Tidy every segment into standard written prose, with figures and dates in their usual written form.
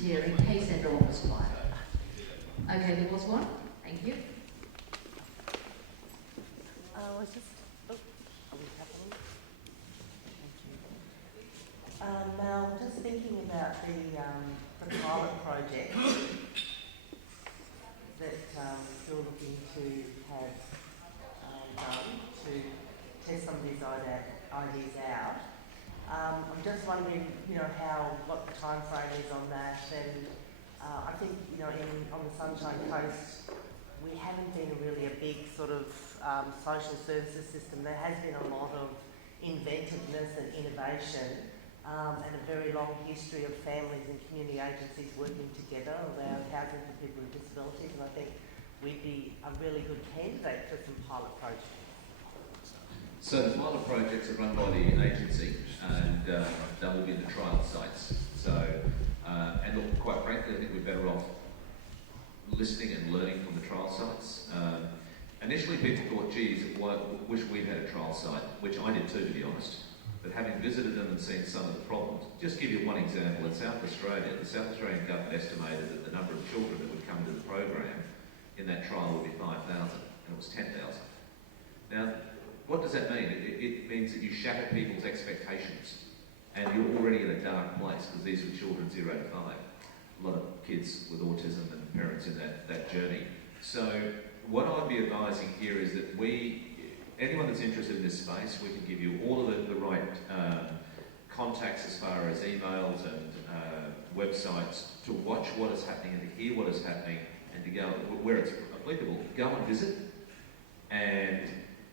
here in case everyone was quiet. Okay, there was one. Thank you. Was just, are we happening? Thank you. Mel, just thinking about the pilot project that you're looking to have done to test some of these ideas out. I'm just wondering, what the time frame is on that, and I think, on the Sunshine Coast, we haven't been really a big sort of social services system. There has been a lot of inventiveness and innovation, and a very long history of families and community agencies working together around housing for people with disabilities, and I think we'd be a really good candidate for some pilot projects. So the pilot projects are run by the agency, and they will be the trial sites. So, and look, quite frankly, I think we're better off listening and learning from the trial sites. Initially, people thought, geez, wish we'd had a trial site, which I did too, to be honest. But having visited them and seen some of the problems, just give you one example. In South Australia, the South Australian government estimated that the number of children that would come to the program in that trial would be 5,000, and it was 10,000. Now, what does that mean? It means that you shatter people's expectations, and you're already in a dark place, because these were children 0 to 5. A lot of kids with autism and parents in that journey. So what I'd be advising here is that anyone that's interested in this space, we can give you all of the right contacts as far as emails and websites to watch what is happening and to hear what is happening, and to go, where it's applicable, go and visit, and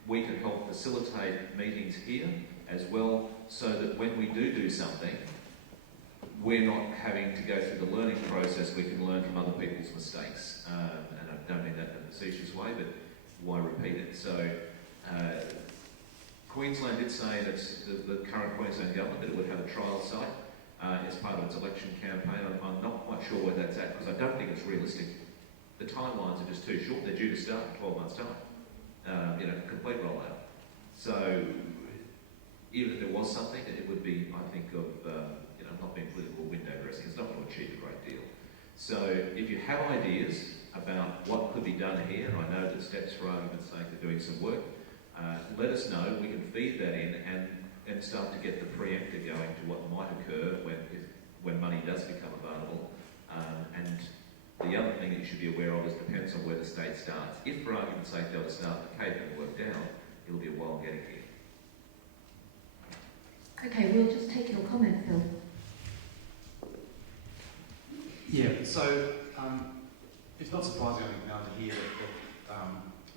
we can help facilitate meetings here as well, so that when we do something, we're not having to go through the learning process. We can learn from other people's mistakes. And I don't mean that in a facetious way, but why repeat it? So Queensland did say that the current Queensland government that it would have a trial site as part of its election campaign. I'm not quite sure where that's at, because I don't think it's realistic. The timelines are just too short. They're due to start in 12 months' time. Complete rollout. So even if there was something, it would be, I think, of not being political window dressing. It's not going to achieve a great deal. So if you have ideas about what could be done here, and I know that Steps, for argument's sake, are doing some work, let us know. We can feed that in and start to get the preemptor going to what might occur when money does become available. And the other thing that you should be aware of is depends on where the state starts. If, for argument's sake, they'll start the Cape and work down, it'll be a while getting here. Okay, we'll just take your comment, Phil. Yeah, so it's not surprising, I think, now to hear that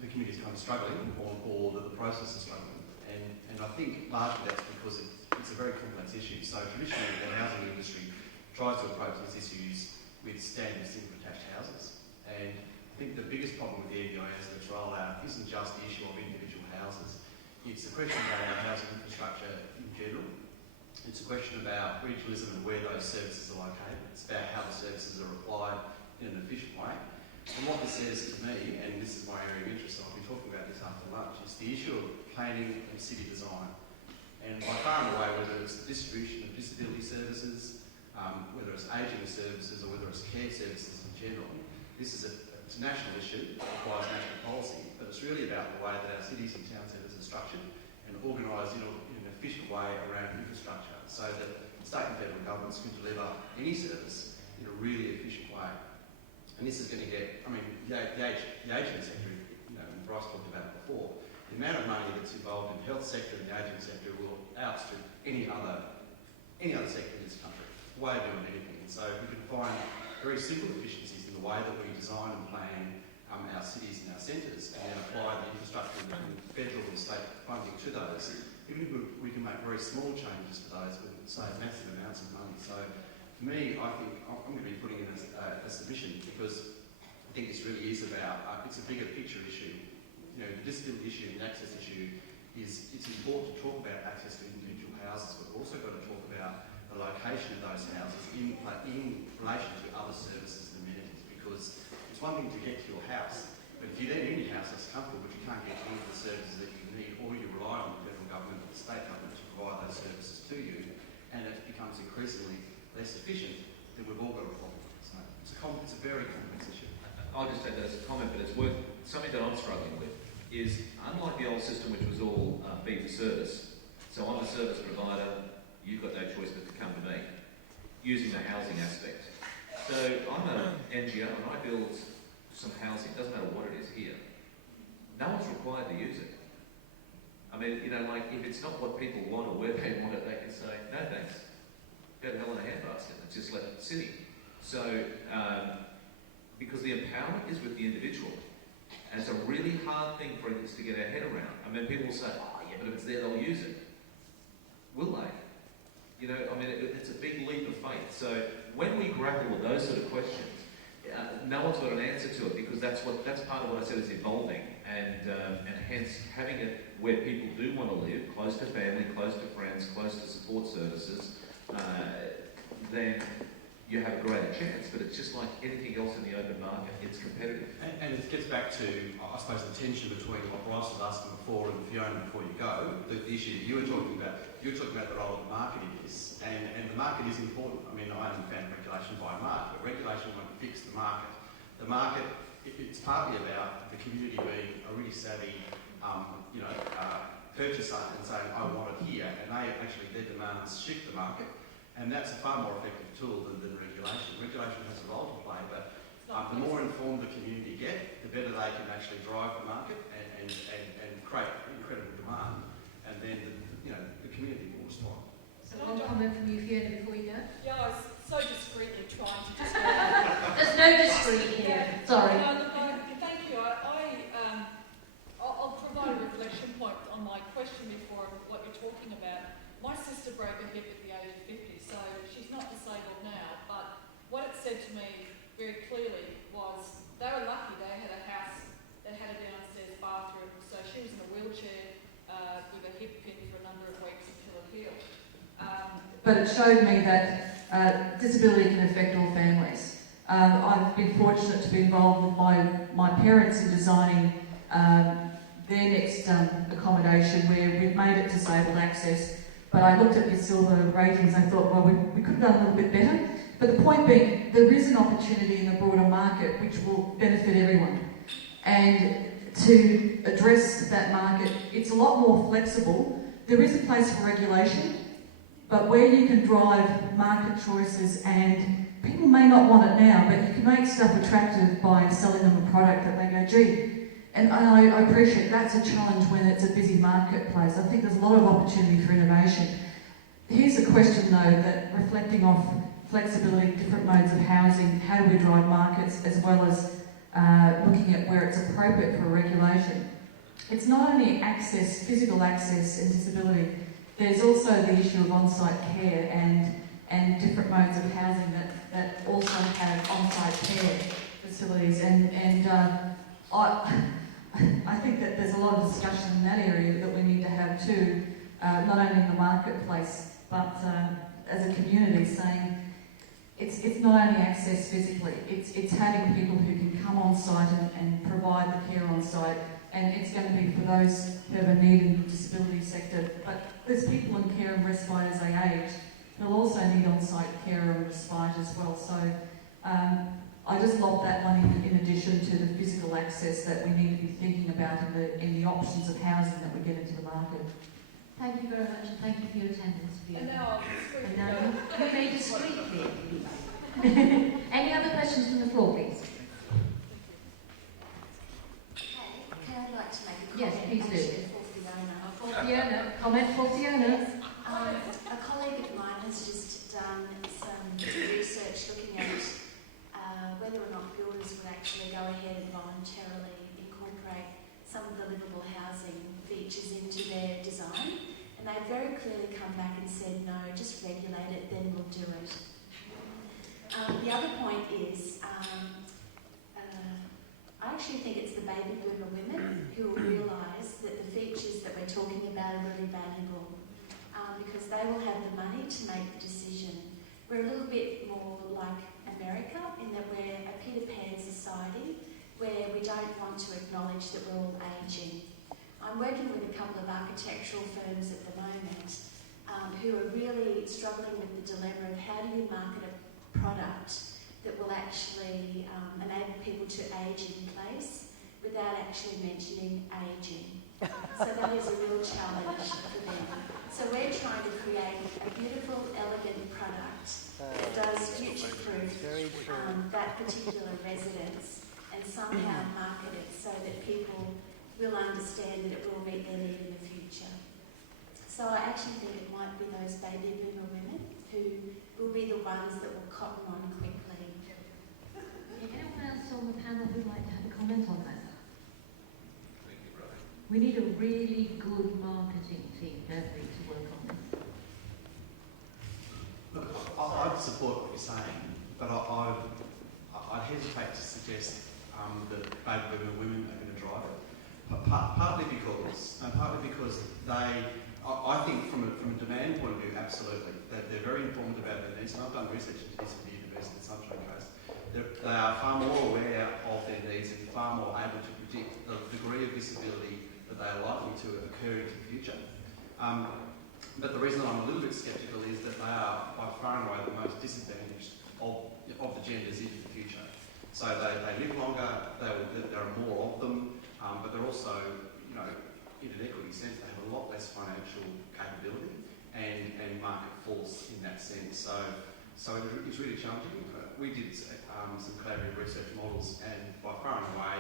the community is kind of struggling, or that the process is struggling. And I think largely that's because it's a very complex issue. So traditionally, the housing industry tries to approach these issues with standard single attached houses. And I think the biggest problem with the EBIS and its rollout isn't just the issue of individual houses. It's a question about our housing infrastructure in general. It's a question about regionalism and where those services are located. It's about how the services are applied in an efficient way. And what this says to me, and this is my area of interest, and I'll be talking about this after lunch, is the issue of planning and city design. And by far and away, whether it's the distribution of disability services, whether it's ageing services, or whether it's care services in general, it's a national issue. It requires national policy, but it's really about the way that our cities and town centres are structured and organised in an efficient way around infrastructure, so that state and federal governments can deliver any service in a really efficient way. And this is going to get, the ageing sector, and Bryce talked about it before, the amount of money that's involved in the health sector and the ageing sector will outstrip any other sector in this country, way beyond anything. And so we can find very simple efficiencies in the way that we design and plan our cities and our centres, and then apply the infrastructure and federal and state funding to those. Even if we can make very small changes to those, we can save massive amounts of money. So for me, I think I'm going to be putting in a submission, because I think this really is about, it's a bigger picture issue. The disability issue and the access issue it's important to talk about access to individual houses, but we've also got to talk about the location of those houses in relation to other services and amenities, because it's one thing to get to your house, but if you're then in your house, that's comfortable, but you can't get any of the services that you need, or you rely on the federal government or the state government to provide those services to you, and it becomes increasingly less efficient. then we've all got a problem. So it's a very complex issue. I'll just take that as a comment, but it's worth, something that I'm struggling with is, unlike the old system which was all fee for service, so I'm a service provider, you've got no choice but to come to me, using the housing aspect. So I'm an NGO and I build some housing, doesn't matter what it is here, no one's required to use it. I mean, you know, like, if it's not what people want or where they want it, they can say, no thanks, go to hell in a handbasket, it's just left sitting. So, because the empowerment is with the individual. And it's a really hard thing for us to get our head around. I mean, people will say, oh yeah, but if it's there, they'll use it. Will they? You know, I mean, it's a big leap of faith. So when we grapple with those sort of questions, no one's got an answer to it, because that's part of what I said is evolving, and hence having it where people do want to live, close to family, close to friends, close to support services, then you have a greater chance. But it's just like anything else in the open market, it's competitive. And it gets back to, I suppose, the tension between what Bryce was asking before and Fiona before you go, the issue you were talking about. You were talking about the role of the market in this, and the market is important. I mean, I am a fan of regulation by market, but regulation won't fix the market. The market, it's partly about the community being a really savvy, purchaser and saying, I want it here, and they actually, their demands shift the market. And that's a far more effective tool than regulation. Regulation has a role to play, but the more informed the community get, the better they can actually drive the market and create incredible demand, and then the community will respond. So one comment from you, Fiona, before you go. Yeah, I was so discreetly trying to just... There's no discreet here. Sorry. No, look, thank you. I'll provide a reflection point on my question before what you're talking about. My sister broke her hip at the age of 50, so she's not disabled now, but what it said to me very clearly was they were lucky they had a house that had a downstairs bathroom, so she was in a wheelchair with a hip pin for a number of weeks until it healed. But it showed me that disability can affect all families. I've been fortunate to be involved with my parents in designing their next accommodation, where we've made it disabled access. But I looked at the silver ratings and I thought, well, we could have done a little bit better. But the point being, there is an opportunity in the broader market which will benefit everyone. And to address that market, it's a lot more flexible. There is a place for regulation, but where you can drive market choices, and people may not want it now, but you can make stuff attractive by selling them a product that they go, gee. And I appreciate that's a challenge when it's a busy marketplace. I think there's a lot of opportunity for innovation. Here's a question though, that reflecting off flexibility, different modes of housing, how do we drive markets, as well as looking at where it's appropriate for regulation. It's not only access, physical access and disability, there's also the issue of on-site care and different modes of housing that also have on-site care facilities. I think that there's a lot of discussion in that area that we need to have too, not only in the marketplace, but as a community, saying it's not only access physically, it's having people who can come on site and provide the care on site, and it's going to be for those who have a need in the disability sector. But there's people in care and respite as they age, they'll also need on-site care and respite as well. So I just lobbed that one in addition to the physical access that we need to be thinking about in the options of housing that we get into the market. Thank you very much, and thank you for your attendance. And now I'll And now you may discreetly. Any other questions from the floor, please? Can I like to make a comment? Yes, please do. Actually, for Fiona. For Fiona, comment for Fiona. A colleague of mine has just done some research looking at whether or not builders would actually go ahead and voluntarily incorporate some of the livable housing features into their design. And they very clearly come back and said, no, just regulate it, then we'll do it. The other point is, I actually think it's the baby boomer women who will realise that the features that we're talking about are really valuable, because they will have the money to make the decision. We're a little bit more like America in that we're a Peter Pan society where we don't want to acknowledge that we're all ageing. I'm working with a couple of architectural firms at the moment who are really struggling with the dilemma of how do you market a product that will actually enable people to age in place without actually mentioning ageing. So that is a real challenge for them. So we're trying to create a beautiful, elegant product that does future-proof Very true. that particular residence and somehow market it so that people will understand that it will meet their need in the future. So I actually think it might be those baby boomer women who will be the ones that will cotton on quickly. Anyone else on the panel who'd like to have a comment on that? Thank you, Ray. We need a really good marketing team, don't we, to work on this? Look, I'd support what you're saying, but I'd hesitate to suggest that baby boomer women are going to drive it. Partly because they, I think from a demand point of view, absolutely, they're very informed about their needs, and I've done research into this with the University of Sunshine Coast. They are far more aware of their needs and far more able to predict the degree of disability that they are likely to occur into the future. But the reason I'm a little bit sceptical is that they are by far and away the most disadvantaged of the genders into the future. So they live longer, there are more of them, but they're also, in an equity sense, they have a lot less financial capability and market force in that sense. So it's really challenging. We did some collaborative research models, and by far and away,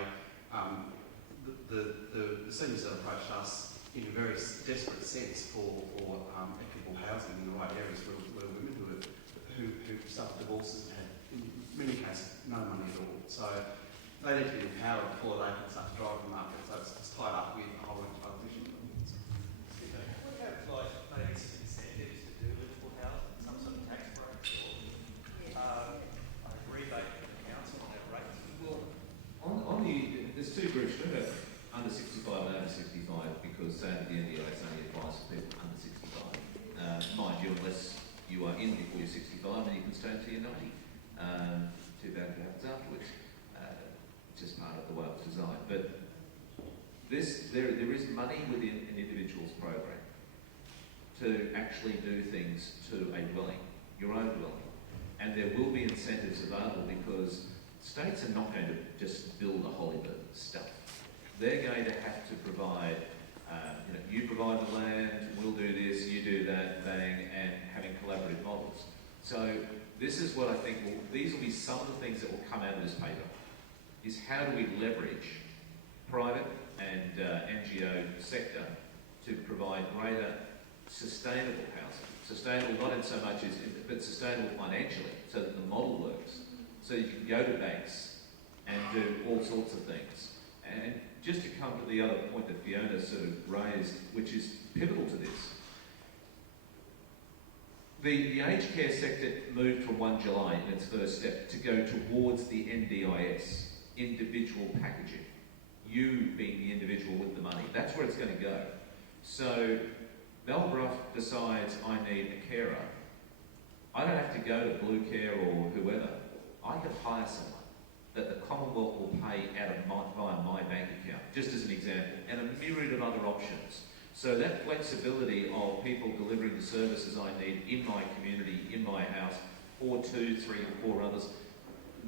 the seniors that approached us in a very desperate sense for equitable housing in the right areas were women who suffered divorces and had, in many cases, no money at all. So they need to be empowered before they can start to drive the market. So it's tied up with a whole bunch of other issues. What about maybe some incentives to do livable housing, some sort of tax breaks or a rebate from the council on their rates? Well, there's two groups, remember, under 65 and over 65, because the NDIS only applies to people under 65. Mind you, unless you are in before you're 65, then you can stay until you're 90. Too bad what happens afterwards. It's just part of the way it was designed. But there is money within an individual's program to actually do things to a dwelling, your own dwelling. And there will be incentives available because states are not going to just build a Hollywood stuff. They're going to have to provide, you provide the land, we'll do this, you do that, bang, and having collaborative models. So this is what I think, these will be some of the things that will come out of this paper, is how do we leverage private and NGO sector to provide greater sustainable housing. Sustainable not in so much as, but sustainable financially, so that the model works. So you can go to banks and do all sorts of things. And just to come to the other point that Fiona sort of raised, which is pivotal to this, the aged care sector moved from 1 July in its first step to go towards the NDIS, individual packaging. You being the individual with the money. That's where it's going to go. So Melbrough decides I need a carer. I don't have to go to Blue Care or whoever. I can hire someone that the Commonwealth will pay out of via my bank account, just as an example, and a myriad of other options. So that flexibility of people delivering the services I need in my community, in my house, or 2, 3, or 4 others,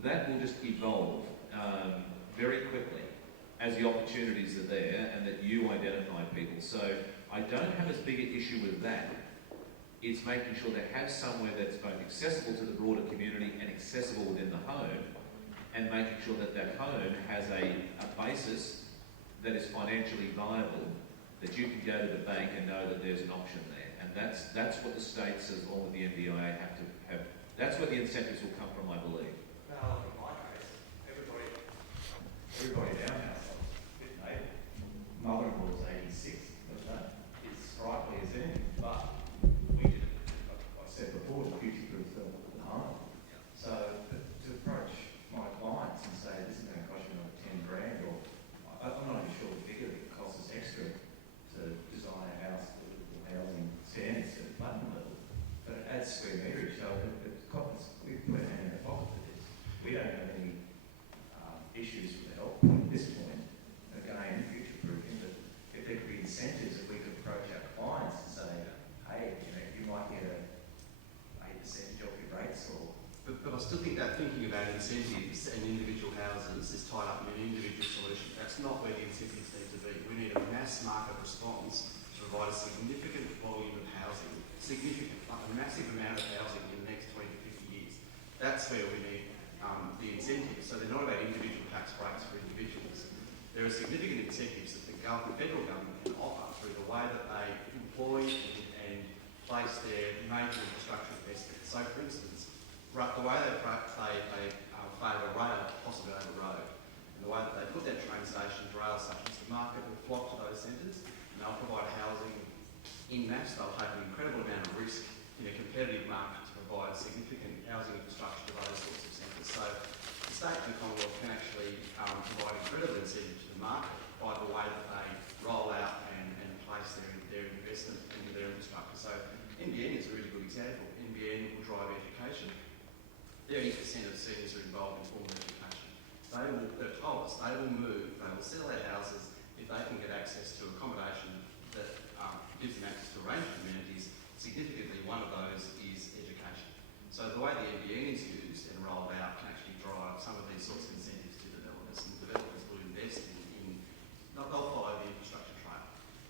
that will just evolve very quickly as the opportunities are there and that you identify people. So I don't have as big an issue with that. It's making sure they have somewhere that's both accessible to the broader community and accessible within the home, and making sure that that home has a basis that is financially viable, that you can go to the bank and know that there's an option there. And that's what the states, as all of the NDIA, have to have. That's where the incentives will come from, I believe. Well, in my case, everybody in our household is a bit able. Mother-in-law is 86, but that is sprightly as anything. But we did it, like I said before, to future-proof the home. So to approach my clients and say this is going to cost you another 10 grand, or I'm not even sure the figure that it costs us extra to design a house with housing standards at the platinum level, but it adds square meterage, so we put our hand in the pocket for this. We don't have any issues with the health point still think that thinking about incentives and individual houses is tied up in an individual solution. That's not where the incentives need to be. We need a mass market response to provide a significant volume of housing, like a massive amount of housing in the next 20 to 50 years. That's where we need the incentives. So they're not about individual tax breaks for individuals. There are significant incentives that the federal government can offer through the way that they employ and place their major infrastructure investments. So, for instance, the way they favour rail, possibly over road, and the way that they put their train stations, rail stations, the market will flock to those centres, and they'll provide housing in mass. They'll take an incredible amount of risk in a competitive market to provide significant housing infrastructure to those sorts of centres. So the state and the Commonwealth can actually provide incredible incentive to the market by the way that they roll out and place their investment into their infrastructure. So NBN is a really good example. NBN will drive education. 30% of seniors are involved in formal education. They're told us they will move, they will sell their houses if they can get access to accommodation that gives them access to a range of amenities. Significantly, one of those is education. So the way the NBN is used and rolled out can actually drive some of these sorts of incentives to developers, and developers will invest they'll follow the infrastructure trail.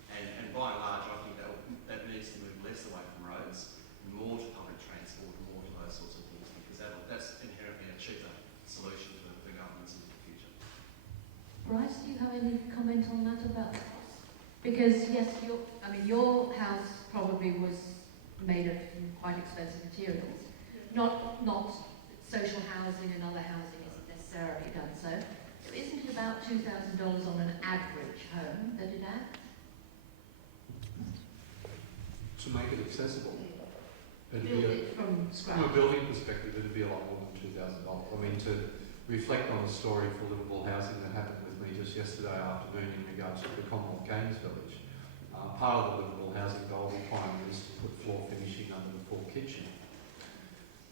And by and large, I think that needs to move less away from roads and more to public transport and more to those sorts of things, because that's inherently a cheaper solution for governments into the future. Bryce, do you have any comment on that about the cost? Because yes, your house probably was made of quite expensive materials. Not social housing and other housing isn't necessarily done so. So isn't it about $2,000 on an average home that it adds? To make it accessible. Build it from scratch. From a building perspective, it'd be a lot more than $2,000. I mean, to reflect on the story for livable housing that happened with me just yesterday afternoon in regards to the Commonwealth Games Village, part of the livable housing goal requirement is to put floor finishing under the full kitchen.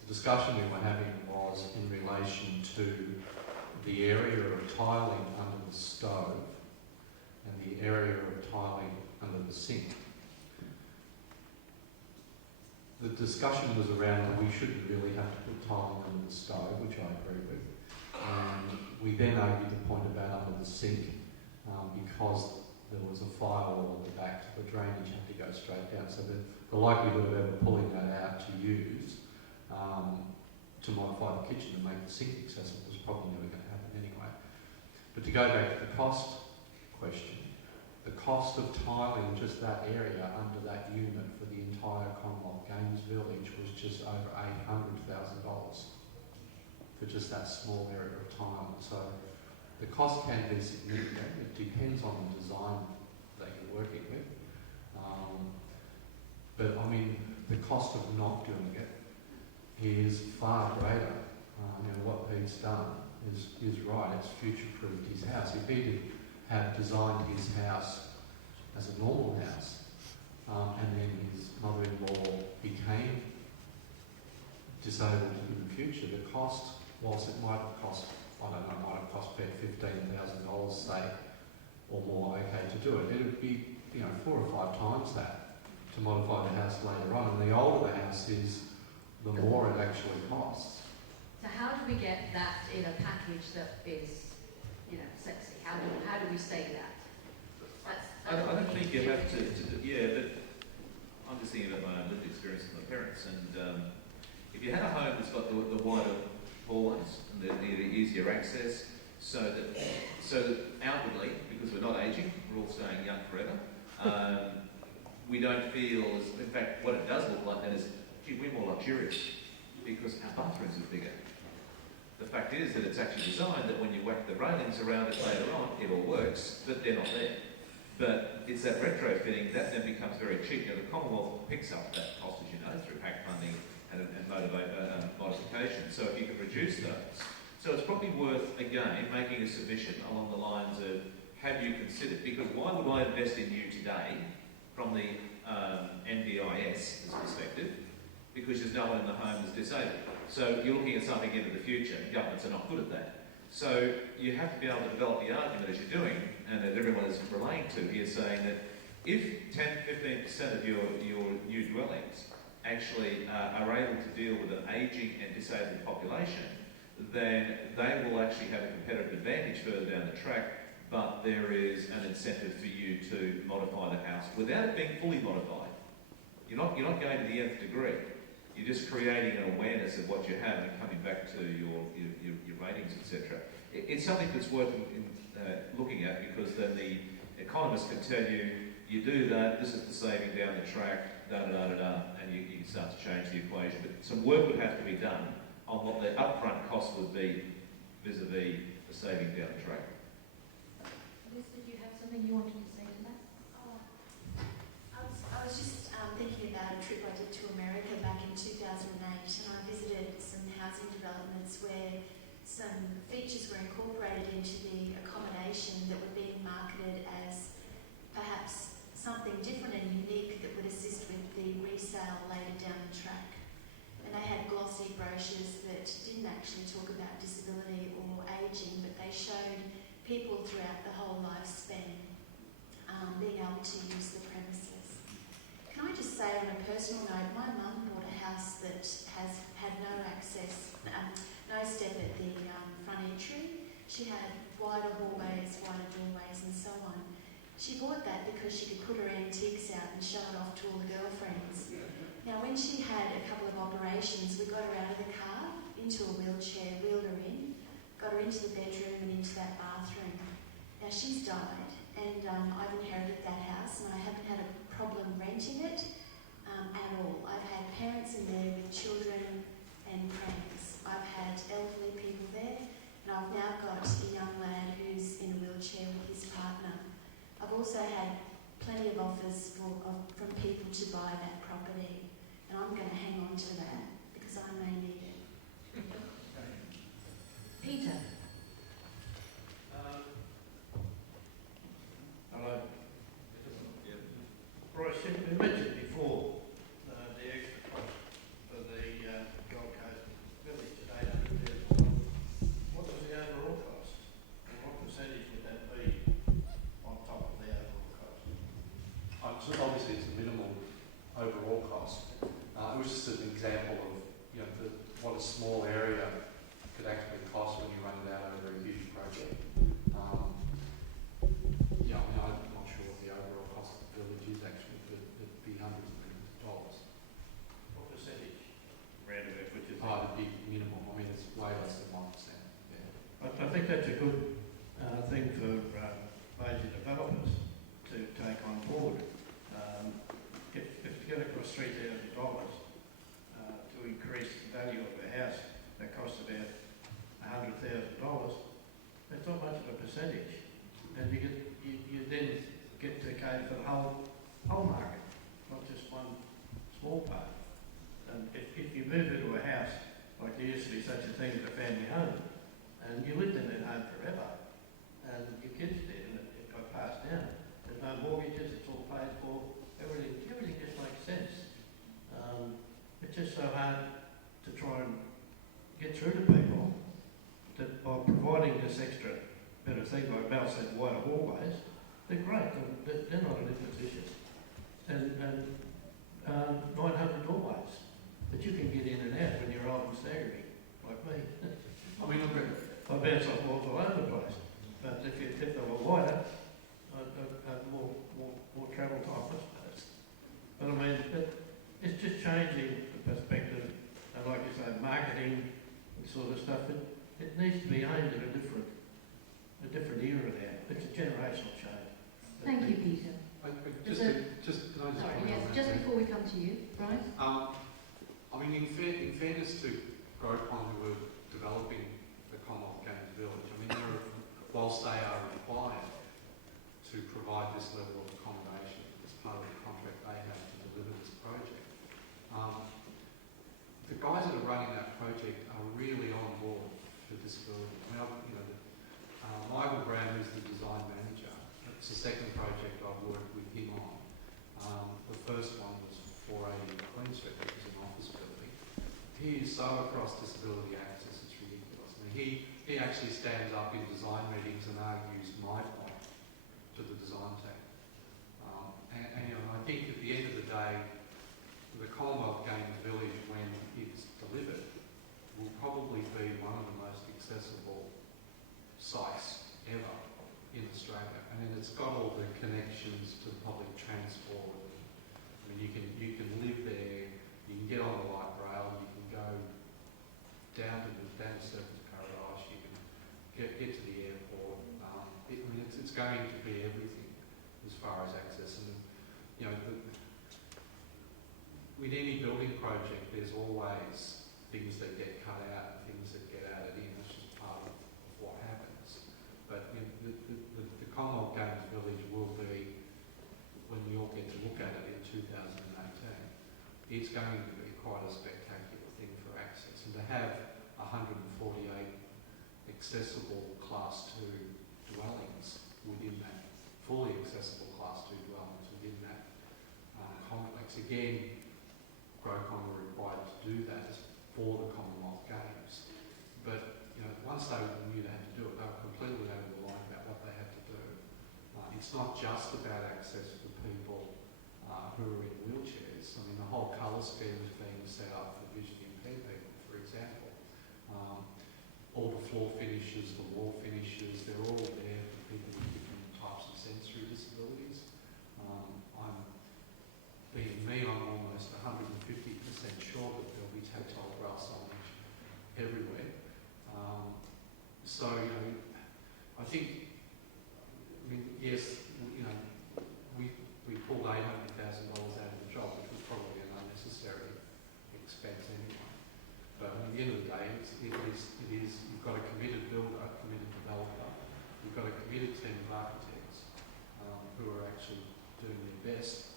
The discussion we were having was in relation to the area of tiling under the stove and the area of tiling under the sink. The discussion was around that we shouldn't really have to put tiling under the stove, which I agree with. And we then argued the point about under the sink, because there was a firewall at the back, so the drainage had to go straight down. So the likelihood of ever pulling that out to use, to modify the kitchen and make the sink accessible was probably never going to happen anyway. But to go back to the cost question, the cost of tiling just that area under that unit for the entire Commonwealth Games Village was just over $800,000 for just that small area of tiling. So the cost can be significant. It depends on the design that you're working with. But I mean, the cost of not doing it is far greater. What Pete's done is right. It's future-proofed his house. If he did have designed his house as a normal house, and then his mother-in-law became disabled in the future, the cost, whilst it might have cost, I don't know, might have cost about $15,000, say, or more, okay, to do it. It would be, 4 or 5 times that to modify the house later on. And the older the house is, the more it actually costs. So how do we get that in a package that is, sexy? How do we say that? I don't think you have to but I'm just thinking about my own lived experience with my parents, and if you had a home that's got the wider hallways and the easier access, so that outwardly, because we're not ageing, we're all staying young forever, we don't feel as, in fact, what it does look like then is, we're more luxurious because our bathrooms are bigger. The fact is that it's actually designed that when you whack the railings around it later on, it all works, but they're not there. But it's that retrofitting that then becomes very cheap. Now, the Commonwealth picks up that cost, as you know, through PAC funding and modification. So if you can reduce those. So it's probably worth, again, making a submission along the lines of, have you considered, because why would I invest in you today from the NDIS perspective? Because there's no one in the home that's disabled. So you're looking at something into the future. Governments are not good at that. So you have to be able to develop the argument as you're doing, and that everyone is relaying to here, saying that if 10-15% of your new dwellings actually are able to deal with an ageing and disabled population, then they will actually have a competitive advantage further down the track, but there is an incentive for you to modify the house without it being fully modified. You're not going to the nth degree. You're just creating an awareness of what you have and coming back to your ratings, etc. It's something that's worth looking at, because then the economists can tell you, you do that, this is the saving down the track, da-da-da-da-da, and you can start to change the equation. But some work would have to be done on what the upfront cost would be vis-a-vis the saving down the track. Liz, did you have something you wanted to say to that? I was just thinking about a trip I did to America back in 2008, and I visited some housing developments where some features were incorporated into the accommodation that were being marketed as perhaps something different and unique that would assist with the resale later down the track. And they had glossy brochures that didn't actually talk about disability or ageing, but they showed people throughout the whole lifespan being able to use the premises. Can I just say on a personal note, my mum bought a house that has had no access, no step at the front entry. She had wider hallways, wider doorways and so on. She bought that because she could put her antiques out and show it off to all the girlfriends. Now when she had a couple of operations, we got her out of the car, into a wheelchair, wheeled her in, got her into the bedroom and into that bathroom. Now she's died, and I've inherited that house, and I haven't had a problem renting it at all. I've had parents in there with children and friends. I've had elderly people there, and I've now got a young lad who's in a wheelchair with his partner. I've also had plenty of offers from people to buy that property, and I'm going to hang on to that because I may need it. Peter? Hello. Bryce, you mentioned before the extra cost for the Gold Coast Village at $800,000. What was the overall cost? And what percentage would that be on top of the overall cost? So obviously it's a minimal overall cost. It was just an example of what a small area could actually cost when you run it out over a huge project. I'm not sure what the overall cost of the village is actually, but it'd be hundreds of millions of dollars. What percentage? Roundabout, which is It'd be minimal. I mean, it's way less than 1%. Yeah. I think that's a good thing for major developers to take on board. If it's going to cost $3,000 to increase the value of a house that costs about $100,000, that's not much of a percentage. And you then get to cater for the whole market, not just one small part. And if you move into a house, like there used to be such a thing as a family home, and you lived in that home forever, and your kids did, and it got passed down. There's no mortgages, it's all paid for, everything just makes sense. It's just so hard to try and get through to people that by providing this extra bit of thing, like Mel said, wider hallways, they're great, they're not in imposition. And 900 doorways that you can get in and out when you're old and staggering, like me. I mean, I bounce off walls all over the place. But if they were wider, I'd have more travel time, I suppose. But I mean, it's just changing the perspective, and like you say, marketing and sort of stuff. It needs to be aimed at a different era now. It's a generational change. Thank you, Peter. Just before we come to you, Brian? I mean, in fairness to Growcon, who were developing the Commonwealth Games Village, I mean, whilst they are required to provide this level of accommodation as part of the contract they have to deliver this project, the guys that are running that project are really on board for disability. I mean, Michael Brown, who's the design manager, it's the second project I've worked with him on. The first one was 480 Queen Street, which is an office building. He is so across disability access, it's ridiculous. I mean, he actually stands up in design meetings and argues my point to the design team. And I think at the end of the day, the Commonwealth Games Village, when it's delivered, will probably be one of the most accessible sites ever in Australia. I mean, it's got all the connections to public transport. I mean, you can live there, you can get on the light rail, you can go down to Surfers Paradise, you can get to the airport. It's going to be everything as far as access. And you know, with any building project, there's always things that get cut out and things that get added in. It's just part of what happens. But you know, the Commonwealth Games Village will be, when we all get to look at it in 2018, it's going to be quite a spectacular thing for access. And to have 148 accessible Class 2 dwellings within that, fully accessible Class 2 dwellings within that complex. Again, Grocon were required to do that for the Commonwealth Games. But you know, once they knew they had to do it, they were completely over the line about what they had to do. It's not just about access for people who are in wheelchairs. I mean, the whole colour scheme is being set up for visually impaired people, for example. All the floor finishes, the wall finishes, they're all there for people with different types of sensory disabilities. I'm almost 150% sure that there'll be tactile braille signage everywhere. So, you know, I think, I mean, yes, you know, we pulled $800,000 out of the job, which was probably an unnecessary expense anyway. But at the end of the day, it is you've got a committed builder, a committed developer, you've got a committed team of architects who are actually doing their best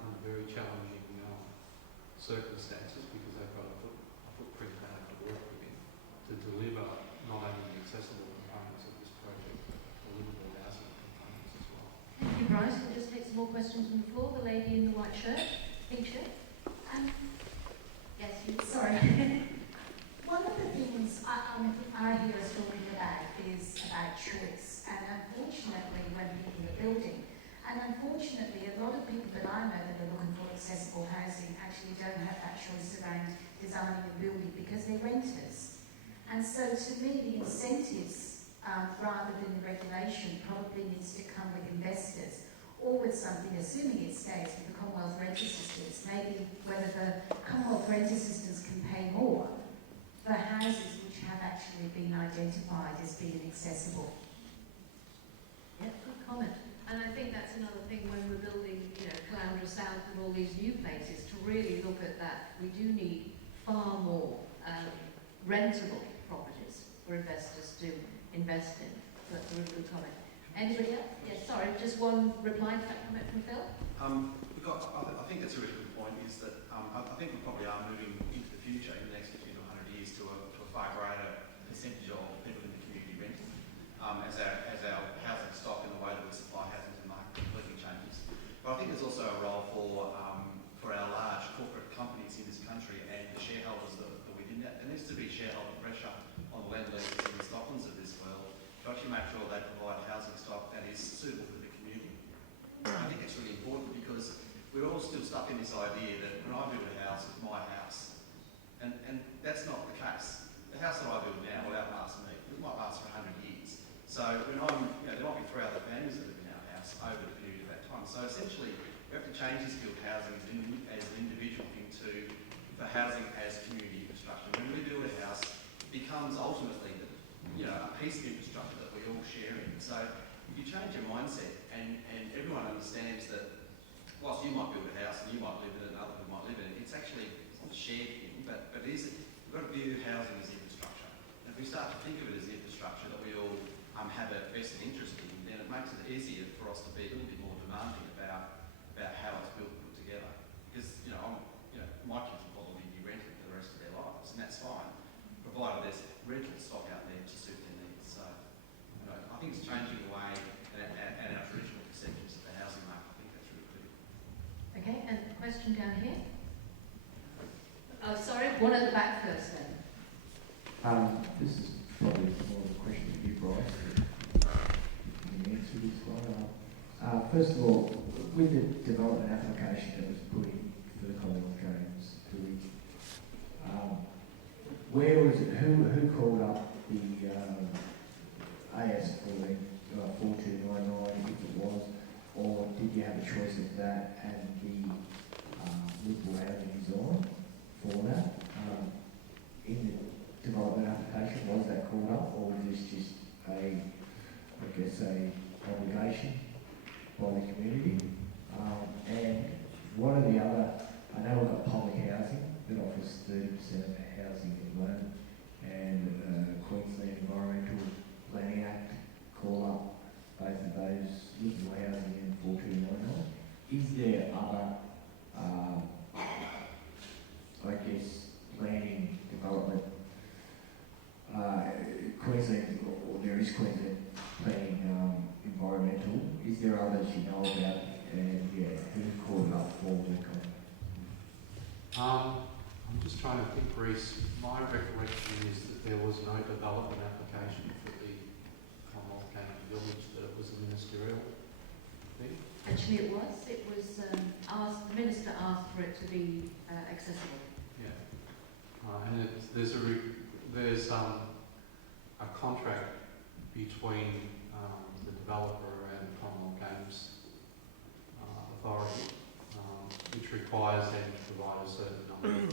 under very challenging circumstances, because they've got a footprint they have to work within to deliver not only the accessible components of this project, but livable housing components as well. Thank you, Bryce. We'll just take some more questions from the floor. The lady in the white shirt, pink shirt. Yes, you. Sorry. One of the things I hear us talking about is about choice, and unfortunately, when people are building, and unfortunately, a lot of people that I know that are looking for accessible housing actually don't have that choice around designing a building because they're renters. And so to me, the incentives, rather than the regulation, probably needs to come with investors or with something, assuming it stays with the Commonwealth Renter Systems, maybe whether the Commonwealth Renter Systems can pay more for houses which have actually been identified as being accessible. Yeah, good comment. And I think that's another thing when we're building, you know, Caloundra South and all these new places, to really look at that. We do need far more rentable properties for investors to invest in. So that's a really good comment. Anybody else? Yes, sorry, just one reply to that comment from Phil. I think that's a really good point, is that I think we probably are moving into the future in the next 50 to 100 years to a far greater percentage of people in the community renting as our housing stock and the way that we supply housing to the market completely changes. But I think there's also a role for our large corporate companies in this country and the shareholders that are within that. There needs to be shareholder pressure on the land leases and the Stocklands of this world to actually make sure they provide housing stock that is suitable for the community. I think it's really important because we're all still stuck in this idea that when I build a house, it's my house. And that's not the case. The house that I build now will outlast me. It might last for 100 years. So when there might be 3 other families that live in our house over the period of that time. So essentially, we have to change this built housing as an individual thing for housing as community infrastructure. When we build a house, it becomes ultimately a piece of infrastructure that we all share in. So if you change your mindset and everyone understands that whilst you might build a house and you might live in it and other people might live in it, it's actually not a shared thing, but we've got to view housing as infrastructure. And if we start to think of it as infrastructure that we all have a vested interest in, then it makes it easier for us to be a little bit more demanding about how it's built and put together. Because my kids will probably be rented for the rest of their lives, and that's fine, provided there's rental stock out there to suit their needs. So I think it's changing the way and our traditional perceptions of the housing market. I think that's really critical. Okay, and a question down here. Oh, sorry, one at the back first then. This is probably more of a question for you, Bryce. Can you answer this one? First of all, with the development application that was put in for the Commonwealth Games 2 weeks. Where was it? Who called up the AS 4299 if it was, or did you have a choice of that and the livable housing design for that? In the development application, was that called up, or was this just a obligation by the community? And what are the other, I know we've got public housing that offers 30% of housing at the moment, and Queensland Environmental Planning Act call up both of those, livable housing and 4299. Is there other, planning, development, Queensland, or there is Queensland Planning Environmental, is there others you know about, and who called it up for the I'm just trying to think, Reece. My recollection is that there was no development application for the Commonwealth Games Village, that it was a ministerial thing. Actually, it was. It was asked. The minister asked for it to be accessible. Yeah, and there's a contract between the developer and the Commonwealth Games Authority, which requires them to provide a certain number of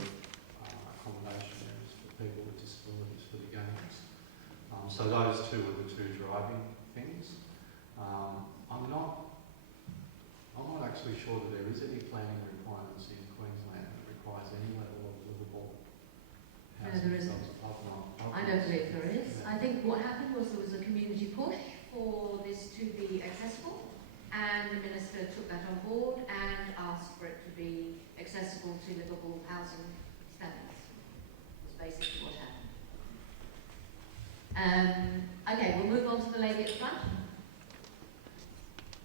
accommodation areas for people with disabilities for the games. So those two are the two driving things. I'm not actually sure that there is any planning requirements in Queensland that requires any level of livable No, housing. there isn't. I I've don't believe there is. Yeah. I think what happened was there was a community push for this to be accessible, and the minister took that on board and asked for it to be accessible to livable housing standards. That's basically what happened. Okay, we'll move on to the lady at the front.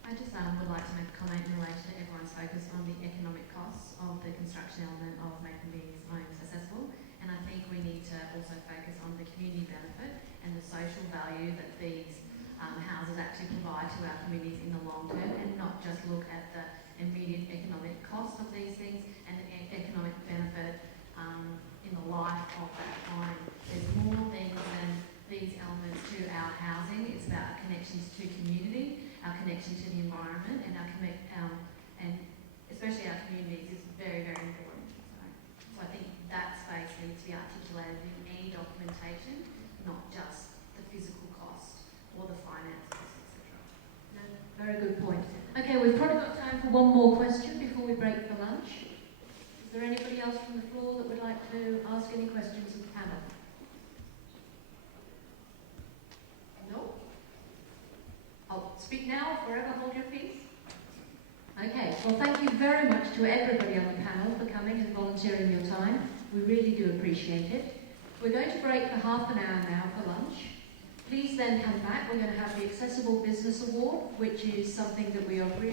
I just would like to make a comment in relation to everyone's focus on the economic costs of the construction element of making these homes accessible, and I think we need to also focus on the community benefit and the social value that these houses actually provide to our communities in the long term, and not just look at the immediate economic cost of these things and the economic benefit in the life of that home. There's more things than these elements to our housing. It's about our connections to community, our connection to the environment, and and especially our communities is very, very important. So I think that space needs to be articulated in any documentation, not just the physical cost or the finances, etc. No, very good point. Okay, we've probably got time for one more question before we break for lunch. Is there anybody else from the floor that would like to ask any questions of the panel? No? I'll speak now, forever hold your peace. Okay, well thank you very much to everybody on the panel for coming and volunteering your time. We really do appreciate it. We're going to break for half an hour now for lunch. Please then come back. We're going to have the Accessible Business Award, which is something that we are really